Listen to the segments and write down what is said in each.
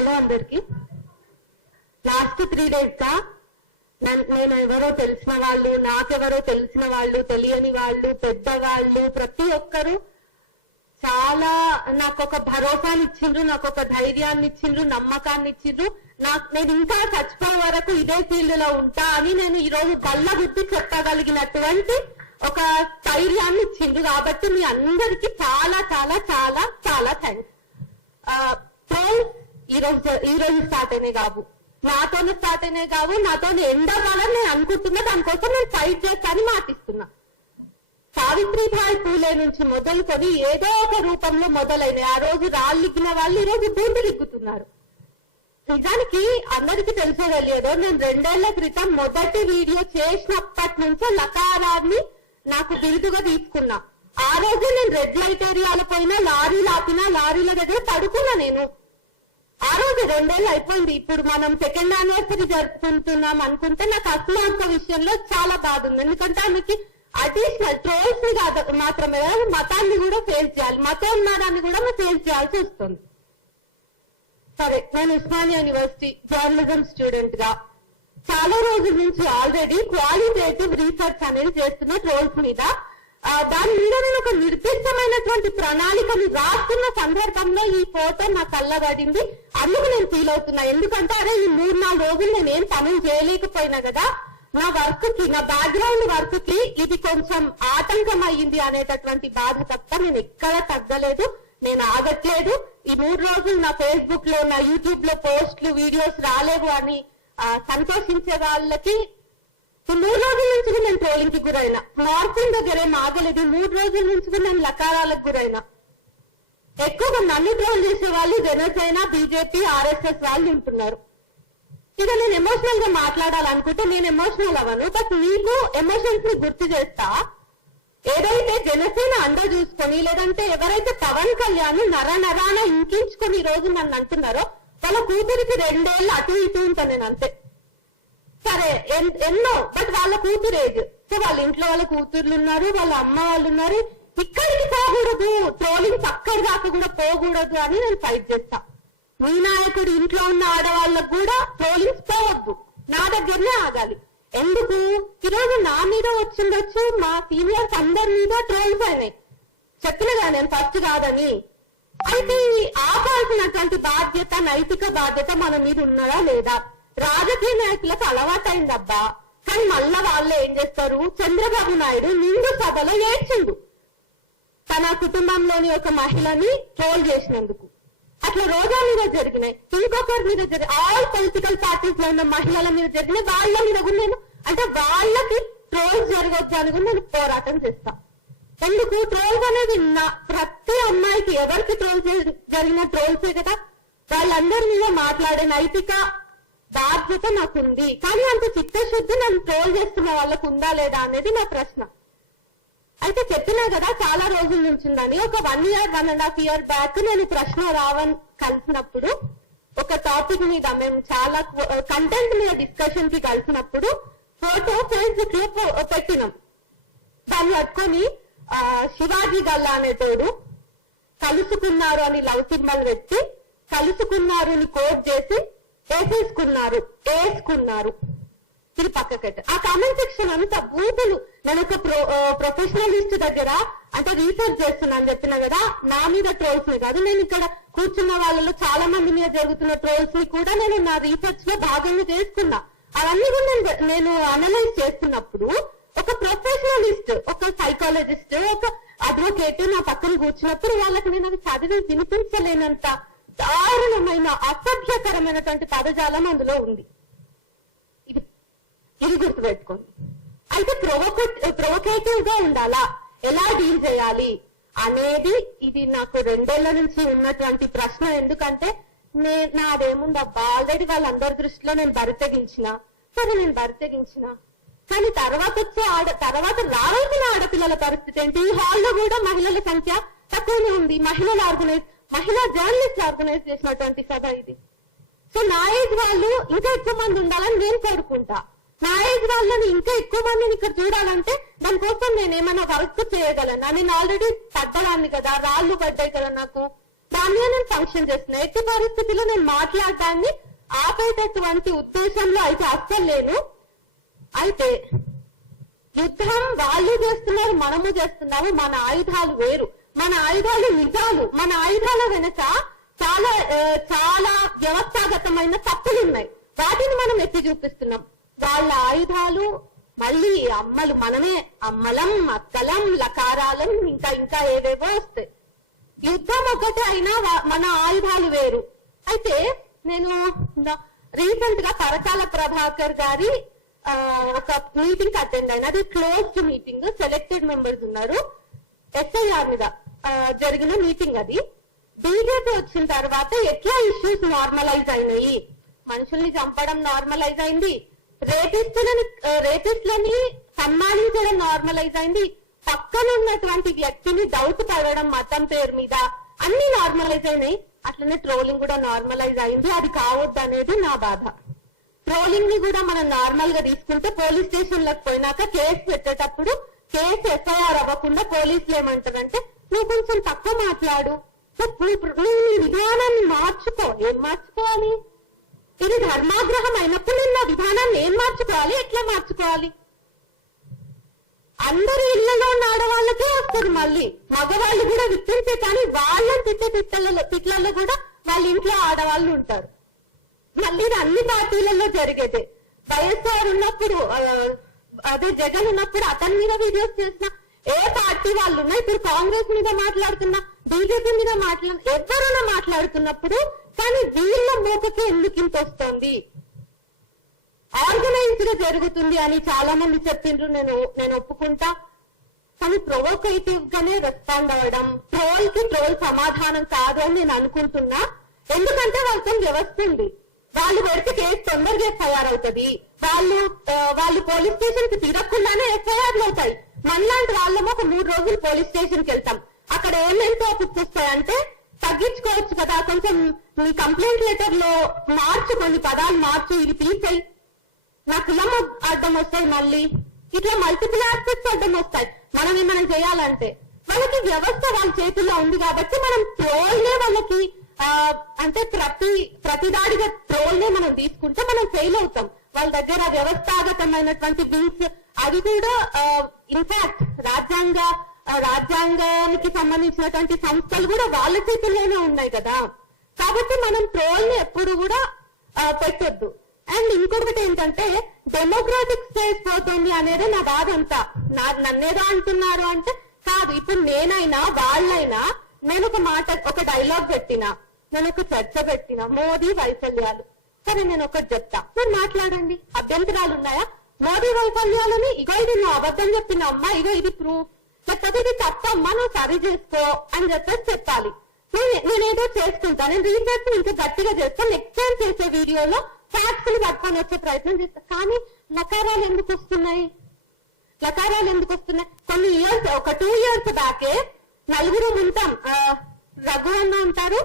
Hello అందరికి. Last 3 days గా నేను ఎవరో తెలిసిన వాళ్ళు, నాకెవరో తెలిసిన వాళ్ళు, తెలియని వాళ్ళు, పెద్దవాళ్ళు, ప్రతి ఒక్కరు చాలా నాకు ఒక భరోసాని ఇచ్చిండ్రు, నాకు ఒక ధైర్యాన్ని ఇచ్చిండ్రు, నమ్మకాన్ని ఇచ్చిండ్రు. నేను ఇంకా చచ్చిపోయే వరకు ఇదే ఫీల్డ్ లో ఉంటా అని నేను ఈరోజు కళ్ళ గుర్తి చెప్పగలిగినటువంటి ఒక ధైర్యాన్ని ఇచ్చిండ్రు. కాబట్టి మీ అందరికి చాలా చాలా చాలా చాలా థ్యాంక్స్. ట్రోల్స్ ఈ రోజు స్టార్ట్ అయినాయి కావు, నాతోనే స్టార్ట్ అయినాయి కావు, నాతో ఎండవాలని నేను అనుకుంటున్నా, దానికోసం నేను ఫైట్ చేస్తానని మాటిస్తున్నా. సావిత్రిబాయి పూలే నుంచి మొదలుకొని ఏదో ఒక రూపంలో మొదలైనవి. ఆ రోజు రాళ్ళిగ్గిన వాళ్ళు ఈ రోజు బూందులిక్కుతున్నారు. నిజానికి అందరికీ తెలిసో తెలియదో, నేను 2 ఏళ్ల క్రితం మొదటి వీడియో చేసినప్పటి నుంచే లకారాన్ని నాకు బిరుదుగా తీసుకున్నా. ఆ రోజు నేను రెడ్ లైట్ ఏరియాల పైన లారీలు ఆపినా, లారీల దగ్గర పడుకున్నా. నేను ఆ రోజు 2 ఏళ్ళు అయిపోయింది. ఇప్పుడు మనం 2nd anniversary జరుపుకుంటున్నాం అనుకుంటే నాకు అసలు ఒక విషయంలో చాలా బాధ ఉంది. ఎందుకంటే ఆమెకి అడిషనల్ ట్రోల్స్ ని మాత్రమే మతాన్ని కూడా ఫేస్ చేయాలి, మతోన్మాదాన్ని కూడా ఫేస్ చేయాల్సి వస్తుంది. సరే, నేను ఉస్మానియా యూనివర్సిటీ జర్నలిజం స్టూడెంట్ గా చాలా రోజుల నుంచి ఆల్రెడీ క్వాలిటేటివ్ రీసెర్చ్ అనేది చేస్తున్న ట్రోల్స్ మీద. దాని మీద నేను ఒక నిర్దిష్టమైనటువంటి ప్రణాళికను రాస్తున్న సందర్భంలో ఈ ఫోటో నా కళ్ళబడింది. అందుకు నేను ఫీల్ అవుతున్నా. ఎందుకంటే అరే ఈ 3-4 రోజులు నేను ఏం పనులు చేయలేకపోయినా కదా, నా వర్క్ కి, నా బ్యాక్గ్రౌండ్ వర్క్ కి ఇది కొంచెం ఆటంకం అయ్యింది అనేటటువంటి బాధ తప్ప నేను ఎక్కడ తగ్గలేదు, నేను ఆగట్లేదు. ఈ 3 రోజులు నా ఫేస్బుక్ లో, నా యూట్యూబ్ లో పోస్టులు, వీడియోస్ రాలేవు అని సంతోషించే వాళ్ళకి 3 రోజుల నుంచి నేను ట్రోలింగ్ కి గురైనా. మార్పింగ్ దగ్గరే ఆగలేదు. 3 రోజుల నుంచి నేను లకారాలకు గురైనా. ఎక్కువగా నన్ను ట్రోల్ చేసే వాళ్ళు జనసేన, బీజేపీ, ఆర్ఎస్ఎస్ వాళ్ళు ఉంటున్నారు. ఇక నేను ఎమోషనల్ గా మాట్లాడాలనుకుంటే నేను ఎమోషనల్ అవ్వను. బట్ మీకు ఎమోషన్స్ ని గుర్తు చేస్తా. ఏదైతే జనసేన అండ చూసుకొని, లేదంటే ఎవరైతే పవన్ కళ్యాణ్ నరాన ఇంకించుకొని ఈ రోజు నన్ను అంటున్నారో, వాళ్ళ కూతురికి 2 ఏళ్ళు అటు ఇటు ఉంటాను నేను, అంతే. సరే, ఎన్నో, బట్ వాళ్ళ కూతురు ఏజ్. సో వాళ్ళ ఇంట్లో వాళ్ళ కూతుర్లు ఉన్నారు, వాళ్ళ అమ్మ వాళ్ళు ఉన్నారు. ఇక్కడికి పోకూడదు, ట్రోలింగ్స్ అక్కడి దాకా కూడా పోకూడదు అని నేను ఫైట్ చేస్తా. మీ నాయకుడు ఇంట్లో ఉన్న ఆడవాళ్ళకు కూడా ట్రోలింగ్స్ పోవద్దు, నా దగ్గరనే ఆగాలి. ఎందుకు? ఈరోజు నా మీద వచ్చిండొచ్చు, మా సీనియర్స్ అందరి మీద ట్రోల్స్ అయినాయి. చెప్పినగా నేను ఫస్ట్ కాదని. అయితే ఆపాల్సినటువంటి బాధ్యత, నైతిక బాధ్యత మన మీద ఉన్నదా లేదా? రాజకీయ నాయకులకు అలవాటైందబ్బా. కానీ మళ్ళా వాళ్ళు ఏం చేస్తారు? చంద్రబాబు నాయుడు నిండు సభలో ఏడ్చిండు తన కుటుంబంలోని ఒక మహిళని ట్రోల్ చేసినందుకు. అట్లా రోజా మీద జరిగినాయి, ఇంకొకరి మీద జరిగినాయి, ఆల్ పొలిటికల్ పార్టీస్ లో ఉన్న మహిళల మీద జరిగినాయి. వాళ్ళ మీద కూడా నేను, అంటే వాళ్ళకి ట్రోల్స్ జరగవచ్చు అని కూడా నేను పోరాటం చేస్తా. ఎందుకు? ట్రోల్స్ అనేది ప్రతి అమ్మాయికి, ఎవరికి ట్రోల్ జరిగిన ట్రోల్సే కదా. వాళ్ళందరి మీద మాట్లాడే నైతిక బాధ్యత నాకుంది. కానీ అంత చిత్తశుద్ధి నన్ను ట్రోల్ చేస్తున్న వాళ్ళకు ఉందా లేదా అనేది నా ప్రశ్న. అయితే చెప్పినా కదా చాలా రోజుల నుంచి ఉందని. ఒక 1 year, 1.5 year బ్యాక్ నేను ప్రశ్న రావణ్ కలిసినప్పుడు ఒక టాపిక్ మీద, మేము చాలా కంటెంట్ మీద డిస్కషన్ కి కలిసినప్పుడు ఫోటో ఫేస్బుక్ లో పెట్టినాం. దాన్ని పట్టుకొని శివాజీ గల్లా అనేటోడు కలుసుకున్నారు అని లవ్ సింబల్ పెట్టి, కలుసుకున్నారు అని కోట్ చేసి వేసుకున్నారు ఇది పక్కకెట్ట. ఆ కామెంట్ సెక్షన్ అంతా బూతులు. నేను ఒక ప్రొఫెషనలిస్ట్ దగ్గర అంటే రీసెర్చ్ చేస్తున్నాను చెప్పిన కదా, నా మీద ట్రోల్స్ ని కాదు, నేను ఇక్కడ కూర్చున్న వాళ్ళలో చాలా మంది మీద జరుగుతున్న ట్రోల్స్ ని కూడా నేను నా రీసెర్చ్ లో భాగంగా చేసుకున్నా. అవన్నీ కూడా నేను అనలైజ్ చేస్తున్నప్పుడు ఒక ప్రొఫెషనలిస్ట్, ఒక సైకాలజిస్ట్, ఒక అడ్వకేట్ నా పక్కన కూర్చున్నప్పుడు వాళ్ళకి నేను అది చదివి వినిపించలేనంత దారుణమైన, అసభ్యకరమైనటువంటి పదజాలం అందులో ఉంది. ఇది గుర్తుపెట్టుకోండి. అయితే ప్రొవోకేటివ్ గా ఉండాలా, ఎలా డీల్ చేయాలి అనేది ఇది నాకు 2 ఏళ్ల నుంచి ఉన్నటువంటి ప్రశ్న. ఎందుకంటే నాదేముందబ్బా, ఆల్రెడీ వాళ్ళందరి దృష్టిలో నేను బరితెగించిన. సరే, నేను బరితెగించిన, కానీ తర్వాత రావాల్సిన ఆడపిల్లల పరిస్థితి ఏంటి? ఈ హాల్లో కూడా మహిళల సంఖ్య తక్కువనే ఉంది. మహిళా జర్నలిస్ట్ ఆర్గనైజ్ చేసినటువంటి సభ ఇది. సో నా ఏజ్ వాళ్ళు ఇంకా ఎక్కువ మంది ఉండాలని నేను కోరుకుంటా. నా ఏజ్ వాళ్ళని ఇంకా ఎక్కువ మందిని ఇక్కడ చూడాలంటే దానికోసం నేను ఏమైనా వర్క్ చేయగలనా? నేను ఆల్రెడీ పడ్డదాన్ని కదా, రాళ్ళు పడ్డాయి కదా నాకు. దాని మీద నేను ఫంక్షన్ చేస్తున్నా. ఎట్టి పరిస్థితిలో నేను మాట్లాడడాన్ని ఆపేటటువంటి ఉద్దేశంలో అయితే అస్సలు లేను. అయితే యుద్ధం వాళ్ళు చేస్తున్నారు, మనము చేస్తున్నాము. మన ఆయుధాలు వేరు, మన ఆయుధాలు నిజాలు. మన ఆయుధాల వెనుక చాలా చాలా వ్యవస్థాగతమైన తప్పులు ఉన్నాయి, వాటిని మనం ఎత్తి చూపిస్తున్నాం. వాళ్ళ ఆయుధాలు మళ్ళీ అమ్మలు మనమే, అమ్మలం, అక్కలం, లకారాలం, ఇంకా ఇంకా ఏవేవో వస్తాయి. యుద్ధం ఒకటే అయినా మన ఆయుధాలు వేరు. అయితే నేను రీసెంట్ గా పరకాల ప్రభాకర్ గారి ఒక మీటింగ్ అటెండ్ అయినా. అది క్లోజ్డ్ మీటింగ్, సెలెక్టెడ్ మెంబర్స్ ఉన్నారు. ఎస్ఐఆర్ మీద జరిగిన మీటింగ్ అది. బీజేపీ వచ్చిన తర్వాత ఎట్లా ఇష్యూస్ నార్మలైజ్ అయినాయి, మనుషుల్ని చంపడం నార్మలైజ్ అయింది, రేపిస్టులని సన్మానించడం నార్మలైజ్ అయింది, పక్కన ఉన్నటువంటి వ్యక్తిని డౌట్ పడడం మతం పేరు మీద, అన్ని నార్మలైజ్ అయినాయి. అట్లనే ట్రోలింగ్ కూడా నార్మలైజ్ అయింది. అది కావద్దు అనేది నా బాధ. ట్రోలింగ్ ని కూడా మనం నార్మల్ గా తీసుకుంటే పోలీస్ స్టేషన్ లకు పోయినాక కేసు పెట్టేటప్పుడు కేసు ఎఫ్ఐఆర్ అవ్వకుండా పోలీసులు ఏమంటారంటే నువ్వు కొంచెం తక్కువ మాట్లాడు, నువ్వు నీ విధానాన్ని మార్చుకో. ఏం మార్చుకోవాలి? ఇది ధర్మాగ్రహం అయినప్పుడు నేను నా విధానాన్ని ఏం మార్చుకోవాలి, ఎట్లా మార్చుకోవాలి? అందరి ఇళ్లలో ఉన్న ఆడవాళ్ళకే వస్తారు, మళ్ళీ మగవాళ్ళు కూడా విత్తించే, కానీ వాళ్ళని తిట్లలో కూడా వాళ్ళ ఇంట్లో ఆడవాళ్ళు ఉంటారు. మళ్ళీ ఇది అన్ని పార్టీలలో జరిగేదే. వైఎస్ఆర్ ఉన్నప్పుడు, అదే జగన్ ఉన్నప్పుడు అతని మీద వీడియోస్ చేసిన ఏ పార్టీ వాళ్ళు ఉన్నా, ఇప్పుడు కాంగ్రెస్ మీద మాట్లాడుతున్నా, బీజేపీ మీద ఎవరైనా మాట్లాడుతున్నప్పుడు, కానీ వీళ్ళ మూకకి ఎందుకు ఇంత వస్తుంది? ఆర్గనైజ్ గా జరుగుతుంది అని చాలా మంది చెప్పిండ్రు, నేను ఒప్పుకుంటా. కానీ ప్రొవోకేటివ్ గానే రెస్పాండ్ అవ్వడం ట్రోల్ కి ట్రోల్ సమాధానం కాదు అని నేను అనుకుంటున్నా. ఎందుకంటే వాళ్ళతో వ్యవస్థ ఉంది, వాళ్ళు పెడితే కేసు తొందరగా ఎఫ్ఐఆర్ అవుతుంది. వాళ్ళు పోలీస్ స్టేషన్ కి తిరగకుండానే ఎఫ్ఐఆర్లు అవుతాయి. మనలాంటి వాళ్ళము ఒక 3 రోజులు పోలీస్ స్టేషన్ కి వెళ్తాం, అక్కడ ఏమేమి టాపిక్స్ వస్తాయంటే తగ్గించుకోవచ్చు కదా, కొంచెం మీ కంప్లైంట్ లెటర్ లో మార్చు, కొన్ని పదాలు మార్చు, ఇది తీసేయి, నా కులం అడ్డం వస్తాయి, మళ్ళీ ఇట్లా మల్టిపుల్ ఆస్పెక్ట్స్ అడ్డం వస్తాయి. మనం ఏమైనా చేయాలంటే వాళ్ళకి వ్యవస్థ వాళ్ళ చేతుల్లో ఉంది కాబట్టి మనం ట్రోల్నే వాళ్ళకి అంటే ప్రతిదాడిగా ట్రోల్నే మనం తీసుకుంటే మనం ఫెయిల్ అవుతాం. వాళ్ళ దగ్గర వ్యవస్థాగతమైనటువంటి బిల్స్ అది కూడా ఇన్ఫాక్ట్ రాజ్యాంగానికి సంబంధించినటువంటి సంస్థలు కూడా వాళ్ళ చేతుల్లోనే ఉన్నాయి కదా. కాబట్టి మనం ట్రోల్ ని ఎప్పుడు కూడా పెట్టొద్దు. అండ్ ఇంకొకటి ఏంటంటే డెమోక్రాటిక్ స్టేజ్ పోతుంది అనేది నా బాధ అంతా. నన్నేదో అంటున్నారు అంటే కాదు. ఇప్పుడు నేనైనా వాళ్ళైనా నేను ఒక డైలాగ్ పెట్టినా, నేను ఒక చర్చ పెట్టినా, మోదీ వైఫల్యాలు, సరే నేను ఒకటి చెప్తా, మీరు మాట్లాడండి, అభ్యంతరాలు ఉన్నాయా? మోదీ వైఫల్యాలని ఇగో ఇది నువ్వు అబద్ధం చెప్పిన అమ్మా, ఇగో ఇది ప్రూఫ్, లేకపోతే ఇది తప్పమ్మా, నువ్వు సరి చేసుకో అని చెప్పాలి. నేనేదో చేసుకుంటా, నేను రీసెర్చ్ ఇంకా గట్టిగా చేస్తాను, నెక్స్ట్ టైం చేసే వీడియోలో ఫ్యాక్ట్స్ ని పట్టుకొని వచ్చే ప్రయత్నం చేస్తా. కానీ లకారాలు ఎందుకు వస్తున్నాయి? కొన్ని ఇయర్స్, ఒక 2 years బ్యాకే నలుగురు ఉంటాం. రఘు అన్న ఉంటారు,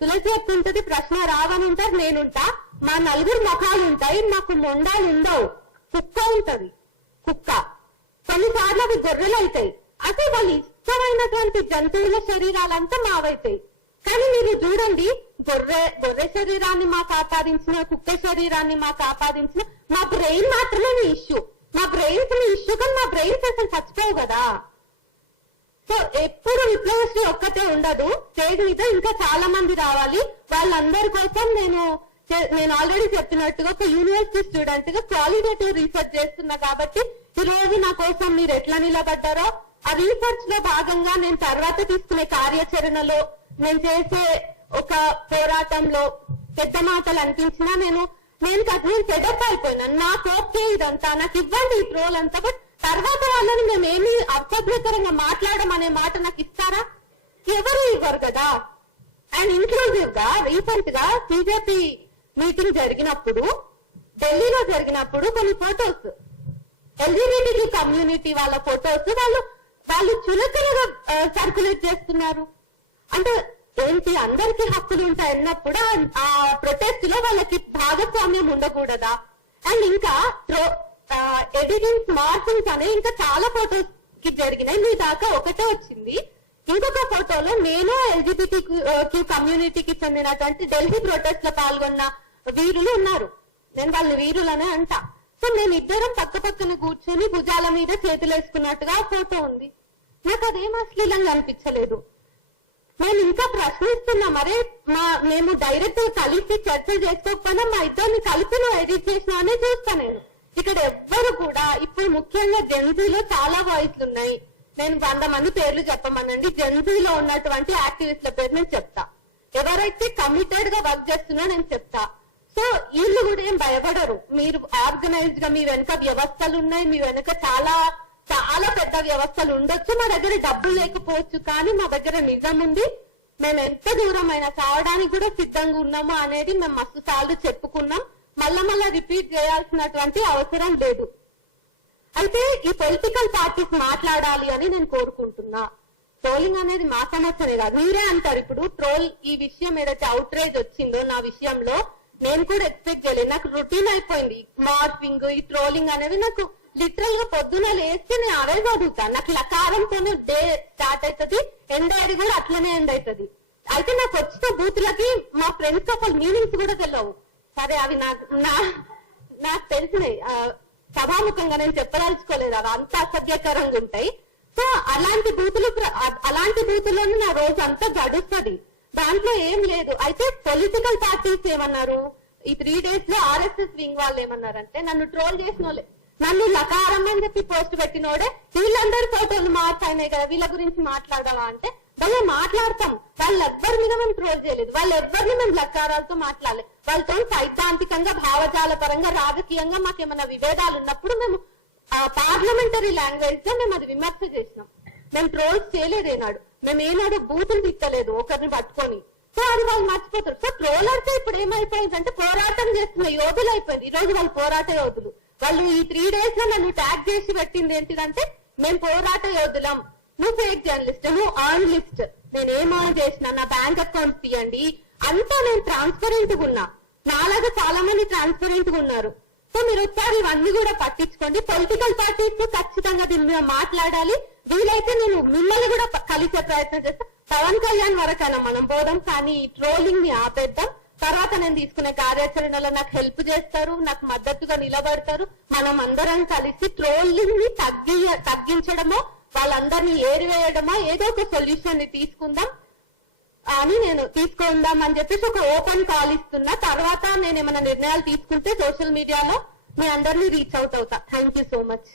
తులసి అక్క ఉంటది, ప్రశ్న రావని ఉంటారు, నేనుంటా. మా నలుగురు ముఖాలు ఉంటాయి, మాకు మొండాలు ఉండవు. కుక్క ఉంటది, కుక్క. కొన్నిసార్లు అవి గొర్రెలు అవుతాయి. అదే వాళ్ళు ఇష్టమైనటువంటి జంతువుల శరీరాలంతా మావైతాయి. కానీ మీరు చూడండి, గొర్రె శరీరాన్ని మాకు ఆపాదించిన, కుక్క శరీరాన్ని మాకు ఆపాదించిన, మా బ్రెయిన్ మాత్రమే మీ ఇష్యూ. మా బ్రెయిన్స్ మీ ఇష్యూ, కానీ మా బ్రెయిన్స్ అసలు చచ్చిపోవు కదా. సో ఎప్పుడు విప్లవశ్రీ ఒక్కటే ఉండదు, స్టేజ్ మీద ఇంకా చాలా మంది రావాలి. వాళ్ళందరి కోసం నేను ఆల్రెడీ చెప్పినట్టుగా ఒక యూనివర్సిటీ స్టూడెంట్ గా క్వాలిటేటివ్ రీసెర్చ్ చేస్తున్నా. కాబట్టి ఈ రోజు నా కోసం మీరు ఎట్లా నిలబడ్డారో, ఆ రీసెర్చ్ లో భాగంగా నేను తర్వాత తీసుకునే కార్యాచరణలో, నేను చేసే ఒక పోరాటంలో పెద్ద మాటలు అనిపించినా నేను సెటప్ అయిపోయినాను. నాకు ఓకే ఇదంతా, నాకు ఇవ్వండి ఈ ట్రోల్ అంతా, బట్ తర్వాత వాళ్ళని మేమేమి అసభ్యకరంగా మాట్లాడడం అనే మాట నాకు ఇస్తారా? ఎవరు ఇవ్వరు కదా. అండ్ ఇంక్లూజివ్ గా రీసెంట్ గా బీజేపీ మీటింగ్ జరిగినప్పుడు, ఢిల్లీలో జరిగినప్పుడు కొన్ని ఫొటోస్, ఎల్జీబీటీ కమ్యూనిటీ వాళ్ళ ఫొటోస్ వాళ్ళు చులకనగా సర్క్యులేట్ చేస్తున్నారు. అంటే ఏంటి, అందరికీ హక్కులు ఉంటాయి అన్నప్పుడు ఆ ప్రొటెస్ట్ లో వాళ్ళకి భాగస్వామ్యం ఉండకూడదా? అండ్ ఇంకా ఎడిటింగ్స్, మార్ఫింగ్స్ అనే ఇంకా చాలా ఫొటోస్ కి జరిగినాయి. మీ దాకా ఒకటే వచ్చింది. ఇంకొక ఫోటోలో నేను ఎల్జిబిటి కమ్యూనిటీకి చెందినటువంటి ఢిల్లీ ప్రొటెస్ట్ లో పాల్గొన్న వీరులు ఉన్నారు. నేను వాళ్ళని వీరులనే అంటా. సో మేము ఇద్దరం పక్క పక్కన కూర్చొని భుజాల మీద చేతులు వేసుకున్నట్టుగా ఫోటో ఉంది. నాకు అదేం అశ్లీలంగా అనిపించలేదు. నేను ఇంకా ప్రశ్నిస్తున్నా, మరే మేము డైరెక్ట్ కలిసి చర్చలు చేసుకోకపోయినా మా ఇద్దరిని కలిపి నువ్వు ఎడిట్ చేసినా అనే చూస్తా. నేను ఇక్కడ ఎవ్వరు కూడా ఇప్పుడు ముఖ్యంగా జెన్జీలో చాలా వాయిస్లు ఉన్నాయి. నేను 100 మంది పేర్లు చెప్పమనండి. జెన్జీలో ఉన్నటువంటి యాక్టివిస్టుల పేరు నేను చెప్తా. ఎవరైతే కమిటెడ్ గా వర్క్ చేస్తున్నా నేను చెప్తా. సో వీళ్ళు కూడా ఏం భయపడరు. మీరు ఆర్గనైజ్డ్ గా మీ వెనక వ్యవస్థలు ఉన్నాయి, మీ వెనక చాలా చాలా పెద్ద వ్యవస్థలు ఉండొచ్చు. మా దగ్గర డబ్బులు లేకపోవచ్చు, కానీ మా దగ్గర నిజం ఉంది. మేము ఎంత దూరం అయినా చావడానికి కూడా సిద్ధంగా ఉన్నాము అనేది మేము మస్తు సార్లు చెప్పుకున్నాం. మళ్ళా రిపీట్ చేయాల్సినటువంటి అవసరం లేదు. అయితే ఈ పొలిటికల్ పార్టీస్ మాట్లాడాలి అని నేను కోరుకుంటున్నా. ట్రోలింగ్ అనేది మా సమస్యనే కాదు. మీరే అంటారు ఇప్పుడు ట్రోల్ ఈ విషయం ఏదైతే అవుట్రేజ్ వచ్చిందో నా విషయంలో నేను కూడా ఎక్స్పెక్ట్ చేయలేదు. నాకు రొటీన్ అయిపోయింది మార్పింగ్, ఈ ట్రోలింగ్ అనేది. నాకు లిటరల్ గా పొద్దున లేస్తే నేను అవే చదువుతాను. నాకు లకారంతోనే డే స్టార్ట్ అవుతుంది, ఎండ్ అయ్యేది కూడా అట్లనే ఎండ్ అవుతుంది. అయితే నాకు వచ్చిన బూతులకి మా ఫ్రెండ్స్ అసలు మీనింగ్స్ కూడా తెలియవు. సరే అవి నాకు తెలిసినాయి, సభాముఖంగా నేను చెప్పదలుచుకోలేదు. అవి అంత అసభ్యకరంగా ఉంటాయి. సో అలాంటి బూతులను నా రోజు అంతా గడుస్తుంది. దాంట్లో ఏం లేదు. అయితే పొలిటికల్ పార్టీస్ ఏమన్నారు, ఈ 3 days లో ఆర్ఎస్ఎస్ వింగ్ వాళ్ళు ఏమన్నారంటే, నన్ను ట్రోల్ చేసిన వాళ్ళే, నన్ను లకారం అని చెప్పి పోస్ట్ పెట్టినోడే వీళ్ళందరి ఫోటోలు మార్చాయినాయి కదా, వీళ్ళ గురించి మాట్లాడాలా అంటే వాళ్ళు మాట్లాడతాం. వాళ్ళెవ్వరి మీద మేము ట్రోల్ చేయలేదు. వాళ్ళెవ్వరిని మేము లకారాలతో మాట్లాడలేదు. వాళ్ళతో సైద్ధాంతికంగా, భావజాల పరంగా, రాజకీయంగా మాకేమైనా విభేదాలు ఉన్నప్పుడు మేము పార్లమెంటరీ లాంగ్వేజ్ లో మేము అది విమర్శ చేసినాం. మేము ట్రోల్స్ చేయలేదేనాడు. మేము ఏనాడు బూతులు తిట్టలేదు ఒకరిని పట్టుకొని. సో అది వాళ్ళు మర్చిపోతారు. సో ట్రోలర్స్ ఇప్పుడు ఏమైపోయిందంటే పోరాటం చేస్తున్న యోధులు అయిపోయింది. ఈ రోజు వాళ్ళు పోరాట యోధులు. వాళ్ళు ఈ 3 days లో నన్ను ట్యాగ్ చేసి పెట్టింది ఏంటిదంటే, మేము పోరాట యోధులం, నువ్వు ఫేక్ జర్నలిస్ట్, నువ్వు ఆన్ లిస్ట్. నేను ఏం ఆన్ చేసినా నా బ్యాంక్ అకౌంట్ తీయండి అంతా నేను ట్రాన్స్పరెంట్ గా ఉన్నా. నాలాగా చాలా మంది ట్రాన్స్పరెంట్ గా ఉన్నారు. సో మీరు ఒకసారి ఇవన్నీ కూడా పట్టించుకోండి. పొలిటికల్ పార్టీస్ ఖచ్చితంగా దీని మీద మాట్లాడాలి. వీలైతే నేను మిమ్మల్ని కూడా కలిసే ప్రయత్నం చేస్తా. పవన్ కళ్యాణ్ వరకైనా మనం పోదాం, కానీ ఈ ట్రోలింగ్ ని ఆపేద్దాం. తర్వాత నేను తీసుకునే కార్యాచరణలో నాకు హెల్ప్ చేస్తారు, నాకు మద్దతుగా నిలబడతారు. మనం అందరం కలిసి ట్రోలింగ్ ని తగ్గించడమో, వాళ్ళందరినీ ఏరివేయడమో ఏదో ఒక సొల్యూషన్ ని తీసుకుందాం అని చెప్పేసి ఒక ఓపెన్ కాల్ ఇస్తున్నా. తర్వాత నేను ఏమైనా నిర్ణయాలు తీసుకుంటే సోషల్ మీడియాలో మీ అందరినీ రీచ్ అవుట్ అవుతా. Thank you so much.